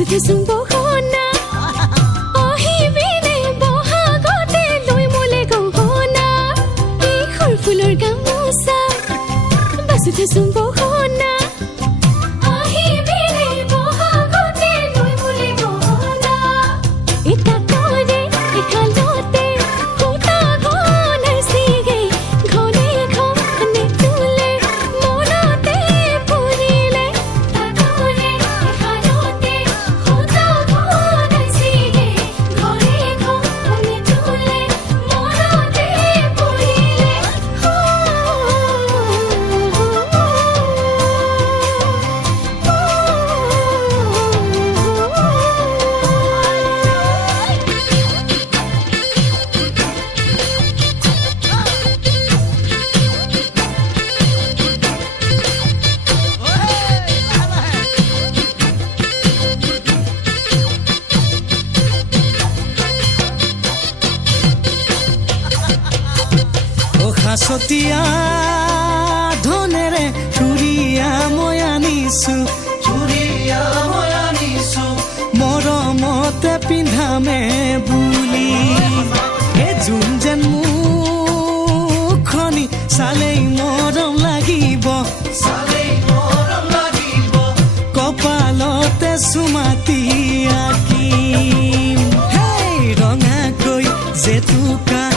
বাজুতে চুম্ব শুনা আহিবিনে বহাগতে লৈ মোলে গহনা এই সৰ ফুলৰ গামোচা বাজুতে চুম্ব শুনা আহিবিনে বহাগতে লৈ মোলে গহনা এটা কৰে একালতে খুটা গনাইছিগে ঘনে ঘনে তুলে মনতে পৰিলে তাকৰে একালতে খুটা গনাইছিগে ঘনে ঘনে তুলে মনতে পৰিলে খাচতীয়া ধনেৰে চুৰিয়া মই আনিছো মৰমতে পিন্ধামে বুলি এই যোন যেন মুখনি চালেই মৰম লাগিব কপালতে চুমাতি আঁকিম হেই ৰঙাকৈ জেতুকা